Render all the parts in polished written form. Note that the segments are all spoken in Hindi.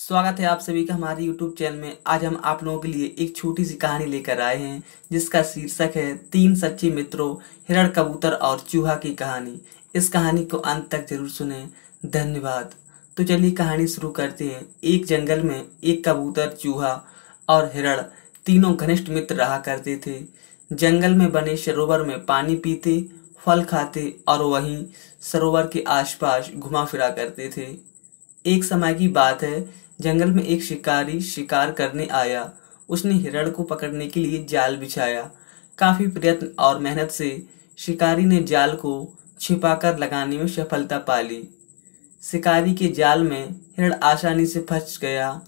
स्वागत है आप सभी का हमारे YouTube चैनल में। आज हम आप लोगों के लिए एक छोटी सी कहानी लेकर आए हैं जिसका शीर्षक है तीन सच्चे मित्रों, हिरण, कबूतर और चूहा की कहानी। इस कहानी को अंत तक जरूर सुनें। धन्यवाद। तो चलिए कहानी शुरू करते हैं। एक जंगल में एक कबूतर, चूहा और हिरण तीनों घनिष्ठ मित्र रहा करते थे। जंगल में बने सरोवर में पानी पीते, फल खाते और वहीं सरोवर के आसपास घुमा फिरा करते थे। एक समय की बात है, जंगल में एक शिकारी शिकार करने आया। उसने हिरण को पकड़ने के लिए जाल बिछाया। काफी प्रयत्न और मेहनत से शिकारी ने जाल को छिपाकर लगाने में सफलता पा ली। शिकारी के जाल में हिरण आसानी से फंस गया।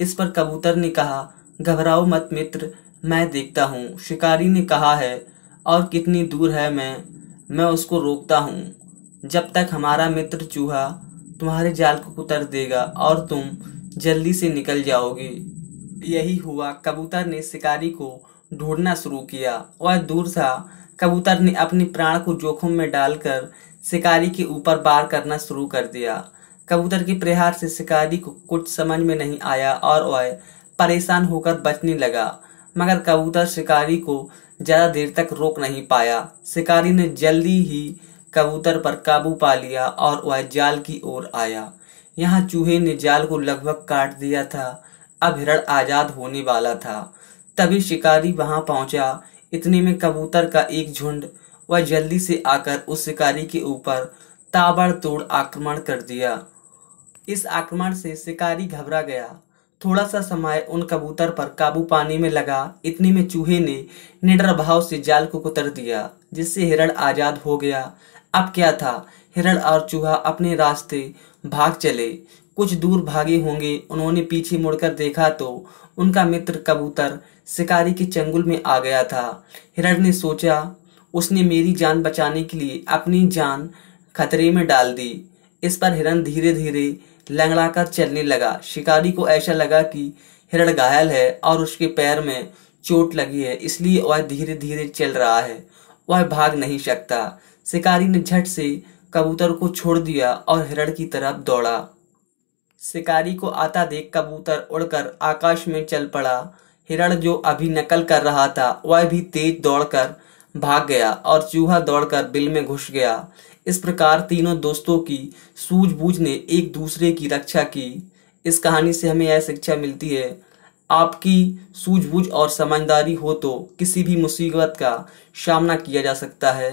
इस पर कबूतर ने कहा, घबराओ मत मित्र, मैं देखता हूँ। शिकारी ने कहा है, और कितनी दूर है मैं उसको रोकता हूँ। जब तक हमारा मित्र चूहा तुम्हारे जाल को कुतर देगा और तुम जल्दी से निकल जाओगे। यही हुआ। कबूतर ने शिकारी को ढूंढना शुरू किया। वह दूर था। कबूतर ने अपने प्राण को जोखिम में डालकर शिकारी के ऊपर वार करना शुरू कर दिया। कबूतर के प्रहार से शिकारी को कुछ समझ में नहीं आया और वह परेशान होकर बचने लगा, मगर कबूतर शिकारी को ज्यादा देर तक रोक नहीं पाया। शिकारी ने जल्दी ही कबूतर पर काबू पा लिया और वह जाल की ओर आया। यहाँ चूहे ने जाल को लगभग काट दिया था। अब हिरण आजाद होने वाला था। तभी शिकारी वहां पहुंचा। इतने में कबूतर का एक झुंड वह जल्दी से आकर उस शिकारी के ऊपर ताबड़तोड़ आक्रमण कर दिया। इस आक्रमण से शिकारी घबरा गया। थोड़ा सा समय उन कबूतर पर काबू पाने में लगा। इतने में चूहे ने निडर भाव से जाल को कुतर दिया, जिससे हिरण आजाद हो गया। अब क्या था, हिरण और चूहा अपने रास्ते भाग चले। कुछ दूर भागे होंगे, उन्होंने पीछे मुड़कर देखा तो उनका मित्र कबूतर शिकारी के चंगुल में आ गया था। हिरण ने सोचा, उसने मेरी जान बचाने के लिए अपनी जान खतरे में डाल दी। इस पर हिरण धीरे धीरे लंगड़ाकर चलने लगा। शिकारी को ऐसा लगा कि हिरण घायल है और उसके पैर में चोट लगी है, इसलिए वह धीरे धीरे चल रहा है, वह भाग नहीं सकता। शिकारी ने झट से कबूतर को छोड़ दिया और हिरण की तरफ दौड़ा। शिकारी को आता देख कबूतर उड़कर आकाश में चल पड़ा। हिरण जो अभी नकल कर रहा था वह भी तेज दौड़कर भाग गया और चूहा दौड़कर बिल में घुस गया। इस प्रकार तीनों दोस्तों की सूझबूझ ने एक दूसरे की रक्षा की। इस कहानी से हमें यह शिक्षा मिलती है, आपकी सूझबूझ और समझदारी हो तो किसी भी मुसीबत का सामना किया जा सकता है।